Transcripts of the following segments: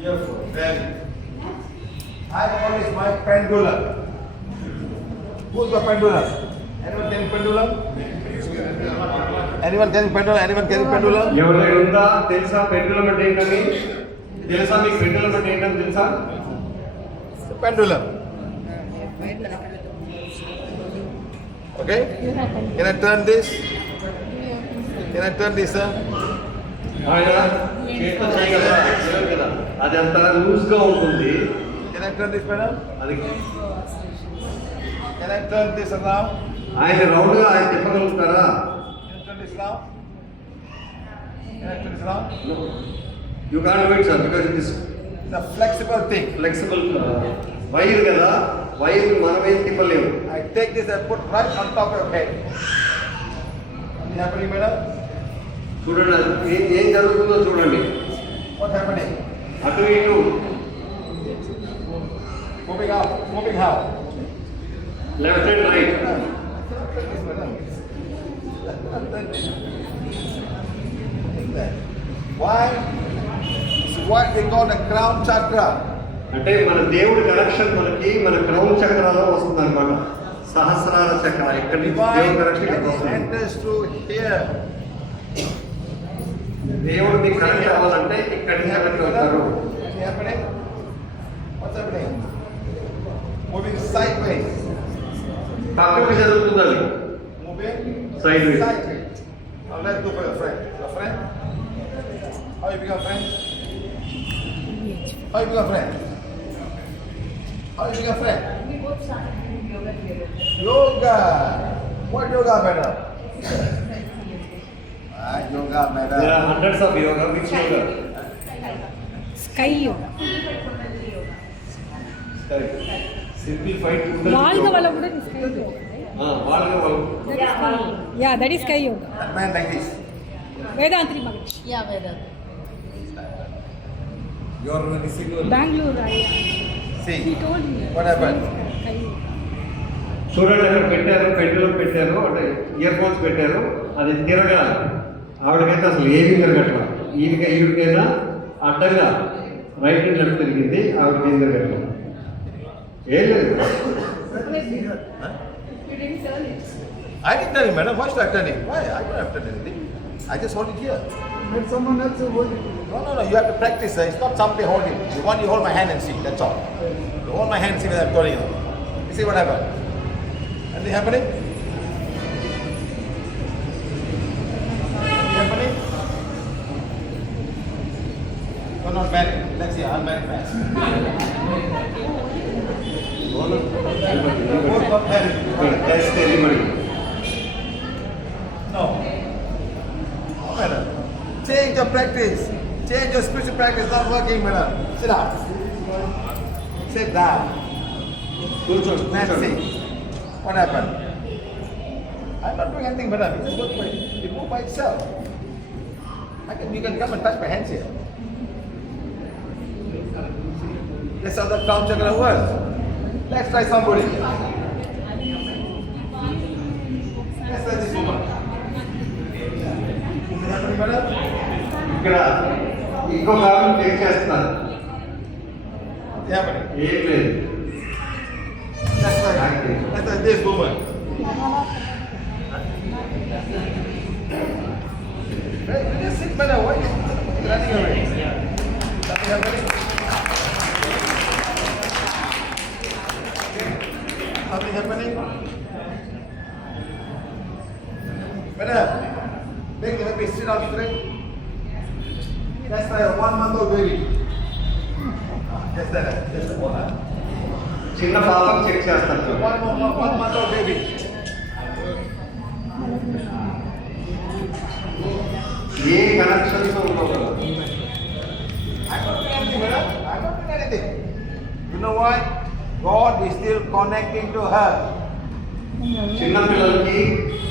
Earphone. Very. I call this my pendulum. Who's the pendulum? Anyone carrying pendulum? Anyone carrying pendulum? Anyone carrying pendulum? ఎవరైనా ఉందా తెలుసా పెండులం అంటే ఏంటని తెలుసా మీకు పెండులం అంటే ఏంటని తెలుసా The pendulum. Okay? Can I turn this? Can I turn this, sir? ఆయన చేతితో చేయగలరా చేయలేరు కదా అది అంత లూజ్గా ఉంటుంది Can I turn this, madam? అది Can I turn this around? ఆయన రౌండ్గా ఆయన తిప్పగలుగుతారా Can I turn this around? Can I turn this around? You can't do it sir because it is It's a flexible thing. Flexible wire కదా వైర్ మనమేం తిప్పలేము I take this and put right on top of your head. What's happening, madam? చూడండి అది ఏం జరుగుతుందో చూడండి What's happening? అటు ఇటు Moving out. Moving how? Left and right Why? It's what they call the crown chakra. అంటే మన దేవుడి కనెక్షన్ మనకి మన క్రౌన్ చక్రాలో వస్తుంది అనమాట సహస్రార చక్ర ఇక్కడ నుంచి దేవుడి కనెక్షన్ ఇక్కడికి వస్తుంది Enters through here. దేవుడు మీకు కనెక్ట్ అవ్వాలంటే ఇక్కడి నుంచి కనెక్ట్ అవుతారు What's happening? What's happening? Moving sideways. పక్కకి జరుగుతుంది అది Moving Sideways. Sideways. Now let's do for your friend. Your friend? How you become friend? How you become friend? How you become friend? We both started yoga together. Yoga. What yoga, madam? Yoga, madam. There are hundreds of yoga, which yoga? Sky yoga Simplified. మామూలుగా వాళ్ళకు కూడా స్కై యోగా వాళ్ళగా వాళ్ళు yeah that is sky yoga That man like this. వేదాంత్రి మగ Yeah, Vedant. You're receiving. Bengaluru See, he told me what happened? Sky yoga చూడండి అక్కడ పెట్టారు పెండులం పెట్టారు అంటే ఇయర్ ఫోన్స్ పెట్టారు అది తిరగాలి ఆవిడకైతే అసలు ఏమీ తిరగట్ల ఈవిడికైనా అడ్డంగా రైట్ అండ్ లెఫ్ట్ తిరిగింది ఆవిడకి ఏం తిరగట్ల ఏం లేదు You didn't turn it. I didn't tell him, madam. Why should I tell him? Why? I don't have to tell anything. I just hold it here. Let someone else hold it. No. You have to practice. It's not somebody holding. You want you hold my hand and see. That's all. You hold my hand and see what I'm telling you. You see what happened? Anything happening? Anything happening? You're not married. Let's see. I'm married fast. Both got married. Test ఎలిమడి No. No, madam. Change your practice. Change your spiritual practice. Not working, madam. Sit down. Sit down. కూర్చోండి Let's కూర్చోండి see. What happened? I'm not doing anything, madam. It just works by it moves by itself. You can come and touch my hands here. That's how the crown chakra works. Let's try somebody. Let's try this woman. Is it happening, madam? ఇక్కడ ఇంకో కారణం టేక్ చేస్తున్నారు What's happening? ఏం లేదు Let's try this woman. Hey, you just sit, madam. Why are you running away? Nothing happening? Nothing happening? Madam, make the baby sit up straight. Let's try a 1-month-old baby. Just that. Just that one. చిన్న పాపం చెక్ చేస్తారు చూడండి. One month old baby. ఏ కనెక్షన్స్ ఉండవు కదా I'm not doing anything, madam. I'm not doing anything. You know why? God is still connecting to her. చిన్న పిల్లలకి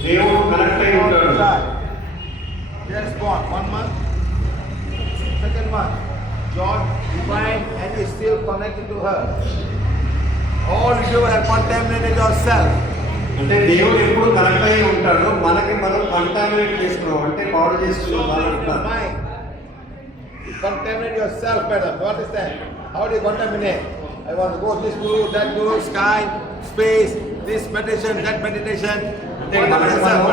దేవుడు కనెక్ట్ అయి ఉంటాడు Just born 1 month, second month. God divine and is still connected to her. All you have contaminated yourself. అంటే దేవుడు ఎప్పుడు కనెక్ట్ అయి ఉంటాడు మనకి మనం కంటామినేట్ చేసుకున్నాం అంటే పాడు So చేసుకున్నాం in your mind. contaminate yourself, madam. You understand? How do you contaminate? I want to go this guru, that guru, sky, space, this meditation, that meditation. అంటే Contaminate yourself.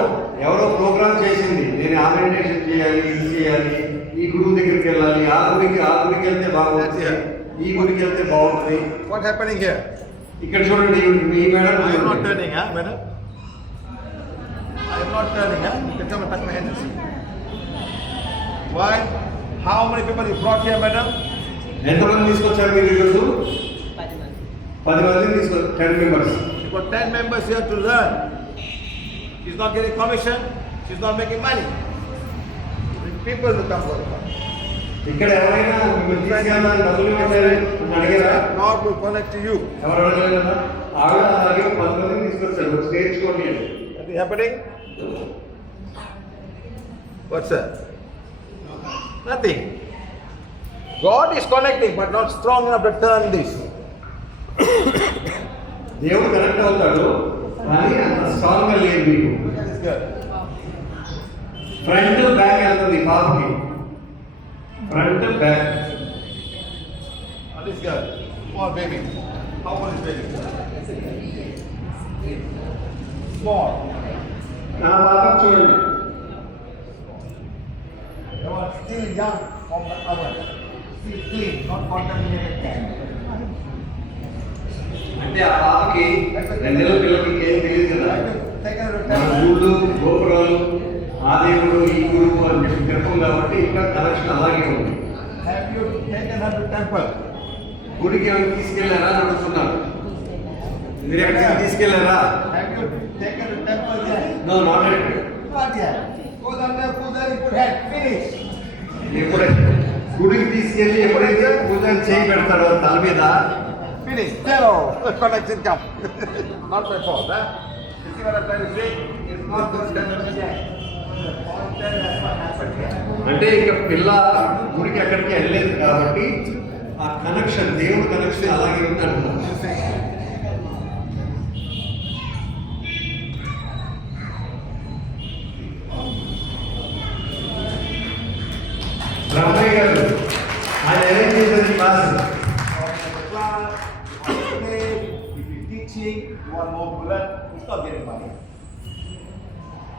ఎవరో ప్రోగ్రామ్ చేసింది, నేను ఆ మెడిటేషన్ చేయాలి, ఇది చేయాలి, ఈ గురువు దగ్గరికి వెళ్ళాలి, ఆ గుడికి వెళ్తే బాగుంటుంది, ఈ గుడికి వెళ్తే బాగుంటుంది. What happening here? ఇక్కడ చూడండి, ఈ madam I am not turning, huh, madam? I am not turning, huh? You can come and touch my hand. Why? How many people you brought here, madam? ఎంతమంది తీసుకొచ్చారు మీరు ఈరోజు? 10 మందిని తీసుకొచ్చారు. 10 members. You got 10 members here to learn. She's not getting commission. She's not making money. Bring people to come for the fun. ఇక్కడ ఎవరైనా మిమ్మల్ని తీసుకెళ్ళాలని డబ్బులు అడిగారా? God will connect to you. ఎవరు అడగలేదా? ఆవిడ అలాగే 10 మందిని తీసుకొచ్చారు, నేర్చుకోండి. Anything happening? What's that? Nothing. God is connecting, but not strong enough to turn this. దేవుడు కనెక్ట్ అవుతాడు, కానీ అంత స్ట్రాంగ్ గా లేదు మీకు. Look at this girl. Front back వెళ్తుంది పాపకి, front back. This girl, small baby. How old is baby? Small. నా పాప చూడండి, They were still young from the oven. Still clean, not contaminated. అంటే ఆ పాపకి 2 నెలల పిల్లలకి ఏం తెలియదు కదా. Take her to మన temple. గుళ్ళు గోపురాలు, ఆ దేవుడు ఈ గురువు అని చెప్పి చెప్పం కాబట్టి ఇంకా కనెక్షన్ అలాగే ఉంది. Have you taken her to temple? గుడికి ఏమైనా తీసుకెళ్లారా అని అడుగుతున్నారు. మీరు ఎక్కడికి తీసుకెళ్లారా? Have you taken to temple yet? No, not yet. Not yet. Go down there, Pujari, put head, finish. ఎప్పుడైతే గుడికి తీసుకెళ్లి ఎప్పుడైతే పూజలు చేయి పెడతాడో తల మీద, Finish. Zero. Connection come. Not my fault, huh? You see what I'm trying to say? It's not good temple yet. All that has not happened yet. అంటే ఇక పిల్ల గుడికి ఎక్కడికి వెళ్ళలేదు కాబట్టి ఆ కనెక్షన్, దేవుడు కనెక్షన్ అలాగే ఉంది అంటున్నారు. You see? బ్రహ్మయ్య గారు ఆయన అరేంజ్ చేసేది class. Class, you want to play, if you're teaching, you want more to learn, it's not getting money.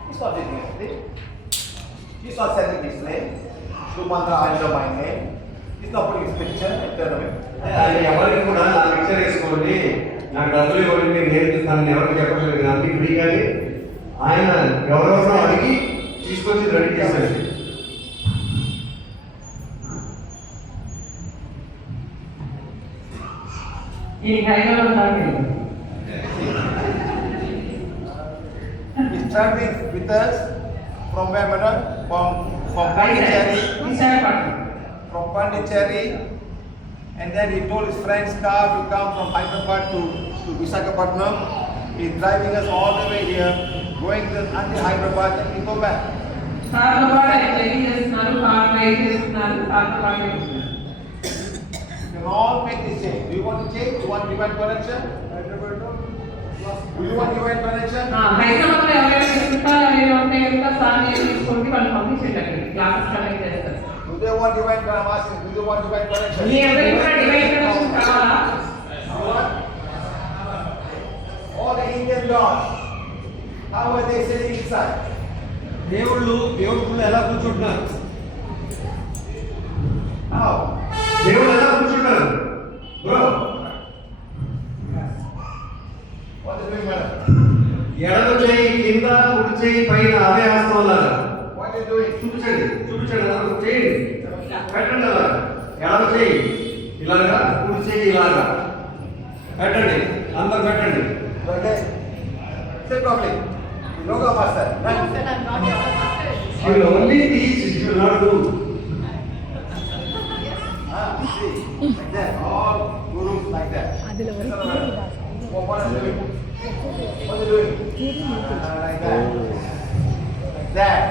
It's not getting anything. He's not sending his name. Shumandra under my name. He's not putting his picture and turn away. ఆయన ఎవరికి కూడా నా పిక్చర్ వేసుకోండి, నాకు డబ్బులు ఇవ్వండి, నేను నేర్పిస్తానని ఎవరికి చెప్పట్లేదు. అన్ని ఫ్రీ, కానీ ఆయన ఎవరెవరో అడిగి తీసుకొచ్చి రెడీ చేశారు. He's traveling with us from where, madam? From Pondicherry. From Pondicherry. And then he told his friend's car to come from Hyderabad to Visakhapatnam. He's driving us all the way here, going to until Hyderabad, and we go back. You can all make this change. Do you want to change? Do you want divine connection? Do you want divine connection? Hyderabad లో ఎవరైనా చుట్టాలు ఎవరైనా ఉంటే కనుక సార్ తీసుకొని వాళ్ళు పంపించేటండి classes conduct చేస్తారు. Do they want divine connection? I'm asking, do they want divine connection? మీ ఎవరికి కూడా డివైన్ కనెక్షన్ కావాలా? You want? All the Indian gods, how are they sitting inside? దేవుళ్ళు ఎలా కూర్చుంటున్నారు? How? దేవుళ్ళు ఎలా కూర్చుంటారు bro? What is doing, madam? ఎడమ చేయి కింద, కుడి చేయి పైన, అవే హస్తం లాగా. What is doing? చూపించండి అలా చేయండి, పెట్టండి అలా. ఎడమ చేయి ఇలాగా, కుడి చేయి ఇలాగా పెట్టండి, అందరు పెట్టండి. Okay. Sit properly. Yoga master. Right? No, sir, I'm not yoga master. You will only teach, you will not do. See, like that. All gurus like that. అందులో వరకు What are they doing? What are they doing? Like that. Like that.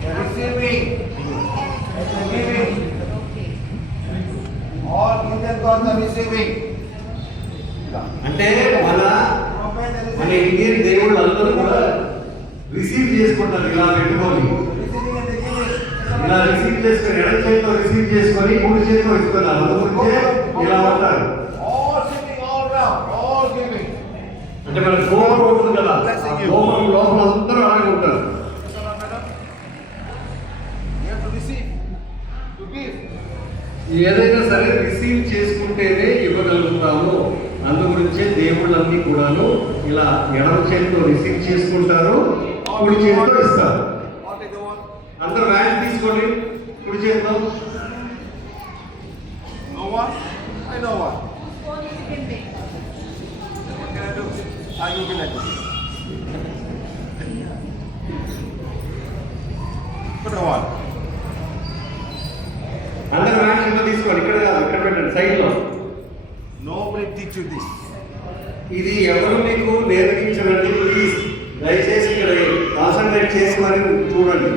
They're receiving. They're giving. All Indian gods are receiving. అంటే మన ఇండియన్ దేవుళ్ళు అందరూ కూడా రిసీవ్ చేసుకుంటారు ఇలా పెట్టుకొని. Receiving and they're giving. It's ఇలా రిసీవ్ చేసుకొని ఎడమ చేతితో రిసీవ్ చేసుకొని కుడి చేతితో ఇస్తున్నారు. అందుకుంటే ఇలా ఉంటారు. All sitting all around, all giving. అంటే మన గోపురం ఉంటుంది కదా, గోపురం లోపల అందరూ అలాగే ఉంటారు. You have to receive, to give. ఏదైనా సరే రిసీవ్ చేసుకుంటేనే ఇవ్వగలుగుతాము. అందు గురించే దేవుళ్ళన్నీ కూడాను ఇలా ఎడమ చేతితో రిసీవ్ చేసుకుంటారు, కుడి చేతితో ఇస్తారు. All take the one. అందరూ వ్యాన్ తీసుకోండి కుడి చేతితో. No one? I know one. Phone you can take. What can I do? I will be like this. Put the one. అందరూ వ్యాన్ కింద తీసుకోండి. ఇక్కడ కాదు, ఇక్కడ పెట్టండి సైడ్లో. Nobody teach you this. ఇది ఎవరు మీకు నేర్పించండి. ప్లీజ్ దయచేసి ఇక్కడ కాన్సన్ట్రేట్ చేసి మరి చూడండి.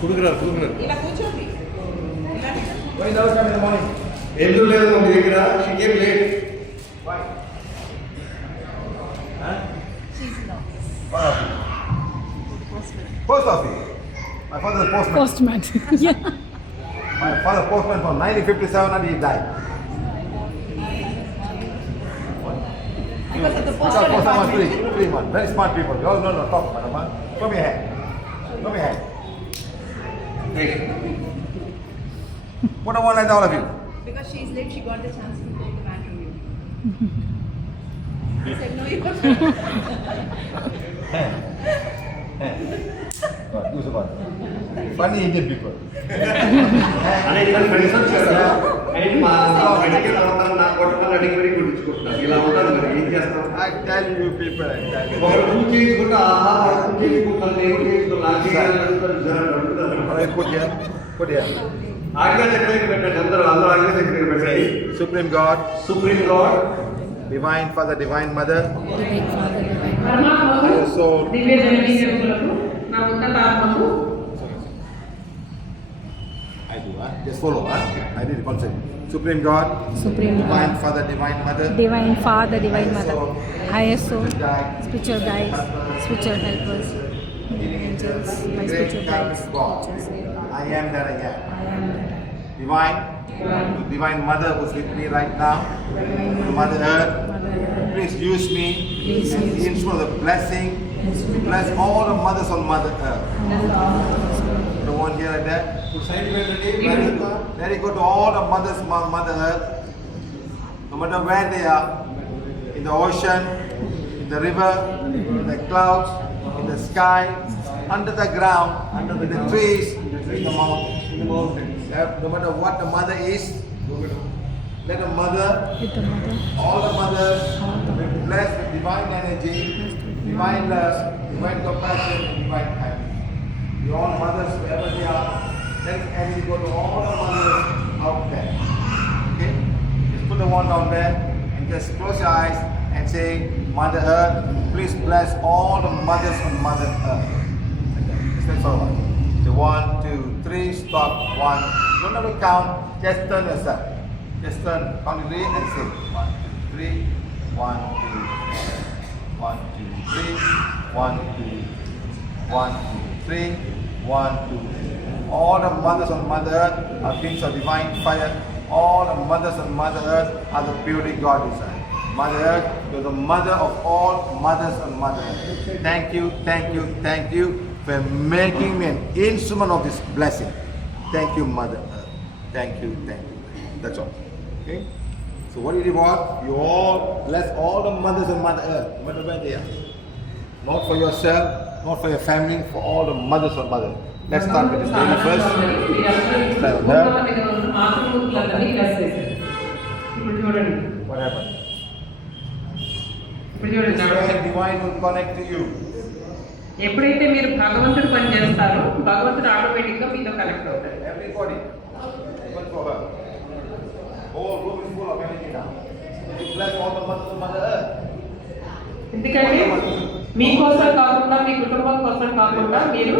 కుడుకురారు కుడుకురారు ఇలా కూర్చోండి. Why never come in the morning? ఎందుకు లేదు మీ దగ్గర? షీకేం late. Why? Huh? She's not. What office? Post office. My father is postman. Postman. Yeah. My father postman from 1957 and he died. Because of the Because postal postman was department. three months. Very smart people. You all know, no, talk, madam. Huh? Show me hand. Show me hand. Put a one like all of you. Because she's late, she got the chance to take the man from you. I said, no, you don't. Hand. Hand. God, use the one. Funny Indian people. అనే ఇద్దరు ఫ్రెండ్స్ వచ్చారు. అయితే మా ఫ్రెండ్కి తర్వాత నా కొట్టుకొని అడిగి మరీ గుర్తించుకుంటున్నారు. ఇలా ఉంటారు మరి ఏం చేస్తాం? I tell you people, I tell you. ఒకరు పూజ చేసుకుంటా ఆహా పూజ చేసుకుంటాను నేను చేసుకుంటాను నాకు Alright, put here. Put here. ఆజ్ఞా చక్రానికి పెట్టండి. అందరూ అందరూ ఆజ్ఞా చక్రానికి పెట్టండి. Supreme God, supreme God, Divine Father, Divine Mother, పరమాత్మకు So- దివ్య జననీ దేవులకు నా ఉన్నతాత్మకు I do, huh? Just follow, huh? I did it one second. Supreme God, Supreme Divine God, Father, Divine Mother, Divine Father, Divine Mother, highest soul, Guide, spiritual guides, spiritual helpers, angels, my Great spiritual God, guides, God. spiritual I am that I am. I am Divine, Divine Mother who's with me right now, Mother Earth, please use me Please as use the instrument of blessing. Bless all the mothers on Mother Earth. The one here like that. Side పెట్టండి. Let it go to all the mothers on Mother Earth, no matter where they are, in the ocean, in the river, in the clouds, in the sky, under the ground, under the trees, in the mountain. No matter what the mother is, let the mother, with the mother, all the mothers, be blessed with divine energy, divine love, divine compassion, and divine kindness. The all mothers, wherever they are, let energy go to all the mothers out there. Okay? Just put the one down there and just close your eyes and say, Mother Earth, please bless all the mothers on Mother Earth. Just let's all one. So 1, 2, 3, stop. 1. Don't have to count, just turn yourself. Just turn, count to 3 and say 1, 2, 3, 1, 2, 1, 2, 3, 1, 2, 1, 2, 3, 1, 2, 3. All the mothers on Mother Earth are beings of divine fire. All the mothers on Mother Earth are the beauty God inside. Mother Earth, you're the mother of all mothers on Mother Earth. Thank you, thank you, thank you for making me an instrument of this blessing. Thank you, Mother Earth. Thank you, thank you. That's all. Okay? So what did you want? You all bless all the mothers on Mother Earth, no matter where they are. Not for yourself, not for your family, for all the mothers on Mother Earth. Let's start with this lady first. మాతృమూర్తులందరినీ bless చేశారు. ఇప్పుడు చూడండి, What happened? ఇప్పుడు చూడండి. Spirit divine will connect to you. ఎప్పుడైతే మీరు భగవంతుడు పని చేస్తారో భగవంతుడు ఆటోమేటిక్ గా మీతో కనెక్ట్ అవుతారు. Everybody, even for her. Whole room is full of energy now. You bless all the mothers on Mother Earth. ఎందుకంటే మీకోసం కాకుండా మీ కుటుంబం కోసం కాకుండా మీరు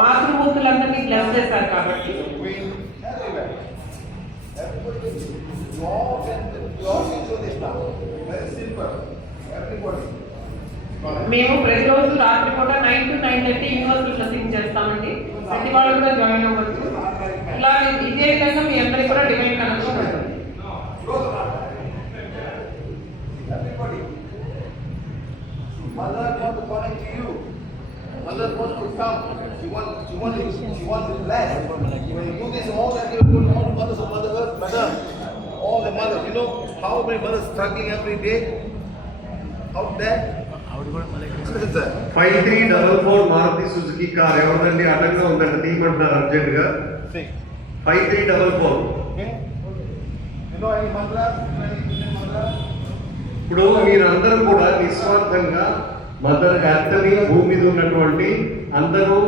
మాతృమూర్తులందరినీ బ్లెస్ చేస్తారు కాబట్టి Queen, everywhere. Everybody. You all can do this now. Very simple. Everybody. మేము ప్రతిరోజు రాత్రిపూట 9 to 9:30 యూనివర్సిటీ క్లాసింగ్ చేస్తామండి. ప్రతి వాళ్ళు కూడా జాయిన్ అవ్వచ్చు. ఇలా ఇదే విధంగా మీ అందరికీ కూడా డివైన్ కనెక్షన్ ఉంటుంది. Everybody. Mother wants to connect to you. Mother wants to come. She wants to bless. When you do this, all that you put all the mothers of Mother Earth, Mother, all the mothers. You know how many mothers struggling every day out there? Listen, sir. 5344 Maruti Suzuki car ఎవరిదండి? అడ్డంగా ఉందండి, తీయమంటున్నారు urgent గా. See. 5344. Okay. You know any mantras? Any mantras? ఇప్పుడు మీరందరూ కూడా నిస్వార్థంగా మదర్ యాక్టర్ని భూమి మీద ఉన్నటువంటి అందరూ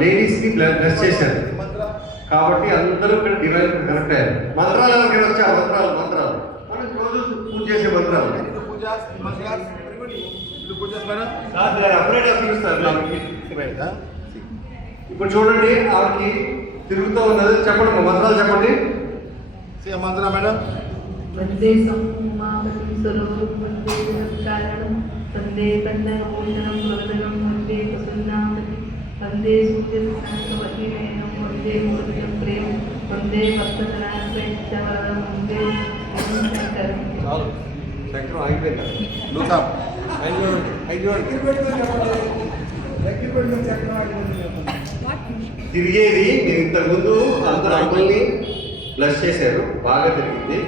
లేడీస్ ని బ్లెస్ చేశారు. Mantra. కాబట్టి అందరూ ఇక్కడ డివైన్ కనెక్ట్ అయ్యారు. మంత్రాలు ఎవరికైనా వచ్చా? మంత్రాలు మనం రోజు పూజ చేసే మంత్రాలు. Any do pujas, mantras? Everybody do pujas, madam? Update చూస్తారు. Right, huh? ఇప్పుడు చూడండి, ఆవిడకి తిరుగుతూ ఉన్నది. చెప్పండి, మంత్రాలు చెప్పండి. Say a mantra, madam. वंदे सम्मावती स्वरूपं वंदे जगत्कारणं वंदे बन्धनमोचनं वरदनं वंदे प्रसन्नावती वंदे सूर्यसहस्रवतीनयनं वंदे मूर्तिं प्रियं वंदे भक्तजनाश्रयश्चवरं वंदे शङ्करं చాలు చక్రం అయిపోయింది. Look up. తిరిగేది మీరు ఇంతకుముందు అందరూ అంకుల్ని బ్లెస్ చేశారు, బాగా తిరిగింది.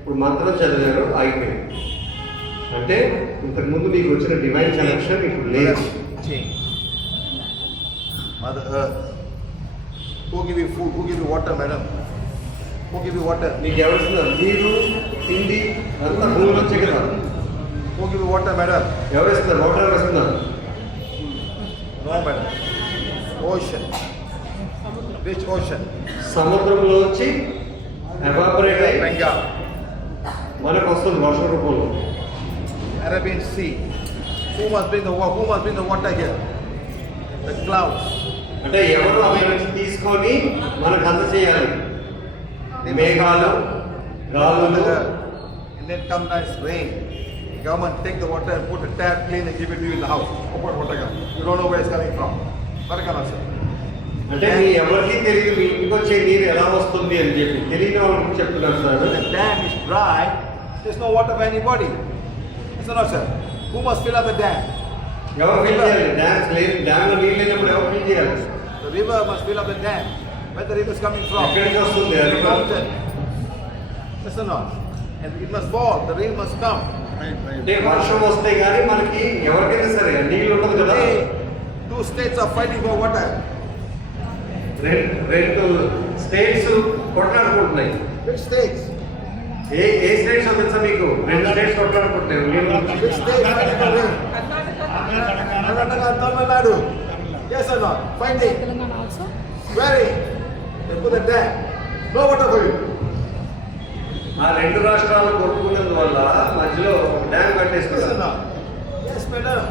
ఇప్పుడు మంత్రం చదివారు, అయిపోయింది. అంటే ఇంతకుముందు మీకు వచ్చిన డివైన్ కనెక్షన్ ఇప్పుడు లేదు. Change. Mother Earth. Who give you food? Who give you water, madam? Who give you water? మీకు ఎవరిస్తున్నారు? నీరు, తిండి అంతా భూమి వచ్చే కదా. Who give you water, madam? ఎవరిస్తున్నారు? వాటర్ ఎవరిస్తున్నారు? No, madam. Ocean. Which ocean? సముద్రంలో వచ్చి ఎవాపరేట్ అయ్యి Bengal. మనకు వస్తుంది వర్ష రూపంలో. Arabian Sea. Who must bring the water? Who must bring the water here? The clouds. అంటే ఎవరు అవి నుంచి తీసుకొని మనకు అంత చేయాలి. మేఘాలు, గాలులు, And then come nice rain. The government take the water and put the tap clean and give it to you in the house. Open water come. You don't know where it's coming from. Barakala, sir. అంటే మీ ఎవరికి తెలియదు మీ ఇంటికి వచ్చే నీరు ఎలా వస్తుంది అని చెప్పి తెలియని వాళ్ళకి చెప్తున్నారు sir. When the dam is dry, there's no water for anybody. Is it not, sir? Who must fill up the dam? ఎవరు ఫిల్ చేయాలి? డ్యామ్లో నీళ్ళు లేనప్పుడు ఎవరు ఫిల్ చేయాలి? The river must fill up the dam. Where the river is coming from? ఎక్కడి నుంచి వస్తుంది అది? The mountain. Is it not? And it must fall. The rain must come. అంటే వర్షం వస్తే కానీ మనకి ఎవరికైనా సరే నీళ్ళు ఉండదు కదా. Today, two states are fighting for water. రెండు స్టేట్స్ కొట్లాడుకుంటున్నాయి. Which states? ఏ స్టేట్స్ తెలుసా మీకు? రెండు స్టేట్స్ కొట్లాడుకుంటున్నాయి. Which states fighting for rain? Karnataka and Tamil Nadu. Yes or not? Fighting. Telangana also. Where? They put the dam. No water for you. ఆ రెండు రాష్ట్రాలు కొట్టుకున్నందువల్ల మధ్యలో డ్యామ్ Yes or కట్టేసుకున్నారు. not? Yes, madam.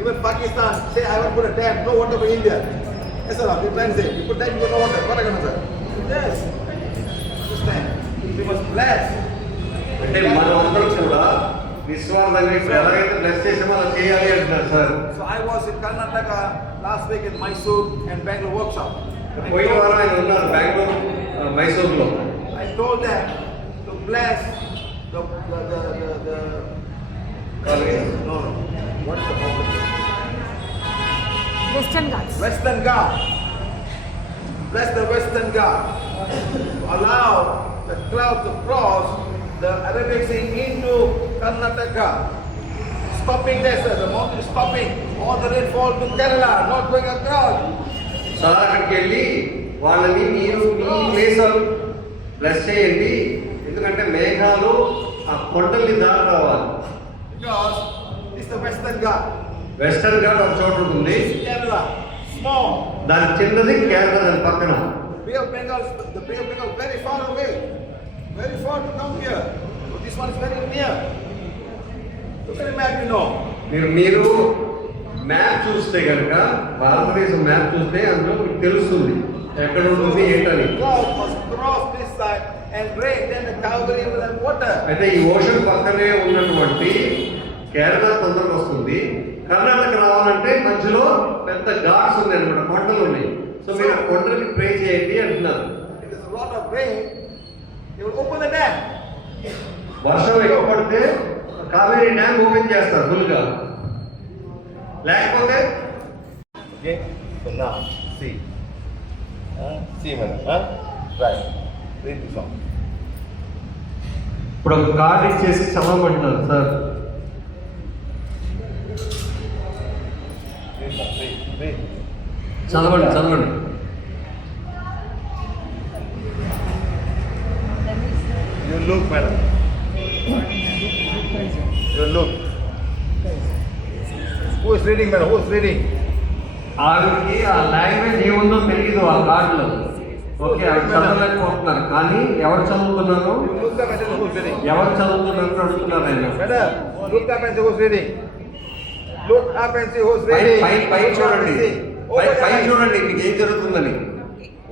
Even Pakistan say I will put a dam. No water for India. Yes or not? You plan to say you put dam, you got no water. What are you gonna say? Yes. Understand? We must bless. అంటే మనం అందరం కూడా నిస్వార్థంగా ఇప్పుడు ఎలాగైతే బ్లెస్ చేసామో అలా చేయాలి అంటున్నారు sir. So I was in Karnataka last week in Mysore and Bangalore workshop. పోయిన వారం ఆయన ఉన్నారు బెంగళూరు, మైసూర్లో. I told them to bless the no. What is the problem? Western Ghats. Western Ghat. Bless the Western Ghat. Allow the cloud to cross the Arabic Sea into Karnataka. Stopping there, sir. The mountain is stopping. All the rainfall to Kerala, not going across. Sir అక్కడికి వెళ్ళి వాళ్ళని మీరు మీ place bless చేయండి. ఎందుకంటే మేఘాలు ఆ కొండల్ని దాటి రావాలి. Because it's the Western Ghat. Western ghat ఒక చోట ఉంటుంది, Kerala, small. దాని చిన్నది కేరళ, దాని పక్కన. Bay of Bengal, the Bay of Bengal, very far away, very far to come here. So this one is very near. Look at the map, you know. మీరు మ్యాప్ చూస్తే కనుక భారతదేశం మ్యాప్ చూస్తే అందులో మీకు తెలుస్తుంది ఎక్కడ ఉంటుంది ఏంటని. Cloud must cross this side and rain, then the Calvary will have water. అయితే ఈ ఓషన్ పక్కనే ఉన్నటువంటి కేరళ తొందరగా వస్తుంది. కర్ణాటక రావాలంటే మధ్యలో పెద్ద ఘాట్స్ ఉన్నాయి అన్నమాట, కొండలు ఉన్నాయి. సో మీరు ఆ కొండలకి ప్రే చేయండి అంటున్నారు. If there's a lot of rain, they will open the dam. వర్షం ఎక్కువ పడితే కావేరీ డ్యామ్ ఓపెన్ చేస్తారు ఫుల్గా. లేకపోతే Okay, so now, see. See, madam. Right. Read the song. ఇప్పుడు ఒక కార్డు ఇచ్చేసి చదవమంటున్నారు సార్. Read. చదవండి. You look, madam. You look. Who is reading, madam? Who is reading? ఆవిడకి ఆ లాంగ్వేజ్ ఏముందో తెలియదు ఆ కార్డులో. ఓకే, ఆవిడ చదవలేకపోతున్నారు. కానీ ఎవరు చదువుతున్నారు, You look up and tell who is reading. ఎవరు చదువుతున్నారు అడుగుతున్నారు ఆయన. Madam, look up and see who is reading. Look up and see who is reading. పై చూడండి, Open your పై eyes. చూడండి మీకు ఏం జరుగుతుందని.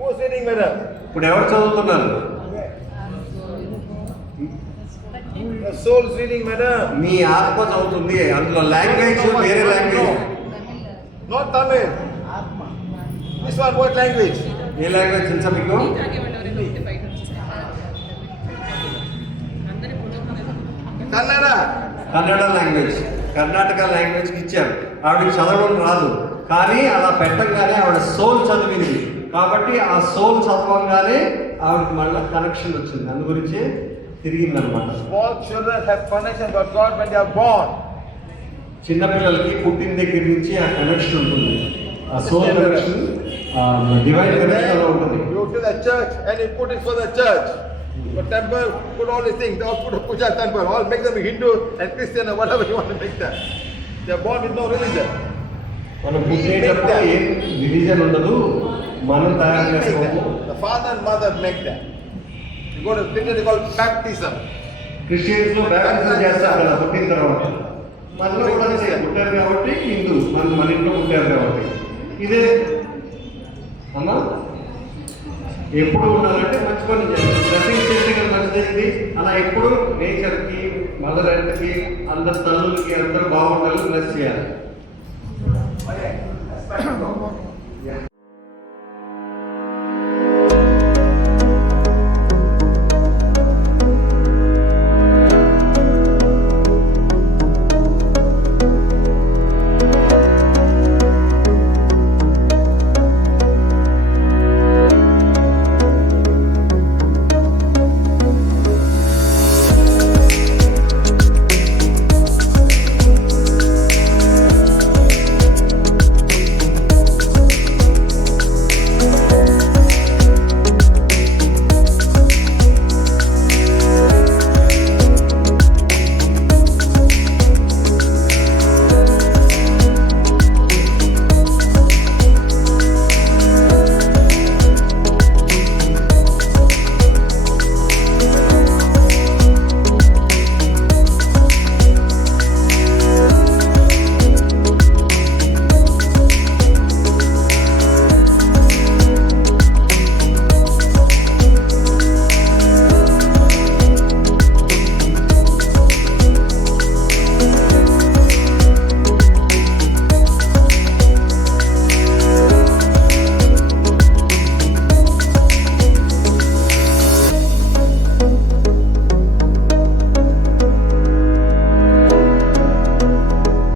Who is reading, madam? ఇప్పుడు ఎవరు చదువుతున్నారు? Your soul is reading, madam. మీ ఆత్మ చదువుతుంది. అందులో లాంగ్వేజ్ వేరే language. Not Tamil. This one, what language? ఏ లాంగ్వేజ్ తెలుసా మీకు? Kannada. కన్నడ లాంగ్వేజ్, కర్ణాటక లాంగ్వేజ్కి ఇచ్చారు. ఆవిడకి చదవడం రాదు, కానీ అలా పెట్టంగానే ఆవిడ సోల్ చదివింది. కాబట్టి ఆ సోల్ చదవంగానే ఆవిడకి మళ్ళీ కనెక్షన్ వచ్చింది. అందు గురించి తిరిగిందనమాట. Small children have connection with God when they are born. చిన్నపిల్లలకి పుట్టిన దగ్గర నుంచి ఆ కనెక్షన్ ఉంటుంది. ఆ సోల్ కనెక్షన్, డివైన్ కనెక్షన్ అలా ఉంటుంది. You go to the church and you put it for the church. The temple, put all these things. They all put a puja temple. All make them Hindu and Christian or whatever you want to make them. They are born with no religion. మనం పుట్టేటప్పుడు ఏం రిలీజన్ ఉండదు, మనం తయారు We make చేసుకోము. them. The father and mother make them. You go to Christian, they call baptism. Christians లో బ్యాప్టిజం చేస్తారు కదా పుట్టిన తర్వాత. మనలో కూడా అంతే, పుట్టారు కాబట్టి హిందూ, మన ఇంట్లో పుట్టారు కాబట్టి. ఇదే అన్నా ఎప్పుడు ఉండాలంటే మంచి పని చేయాలి. డ్రెస్సింగ్ చేస్తే కదా మంచిది. అలా ఎప్పుడు నేచర్కి, మదర్ ఎర్త్కి, అందరి తల్లులకి అందరూ బాగుండాలి, బ్లెస్ చేయాలి. Okay.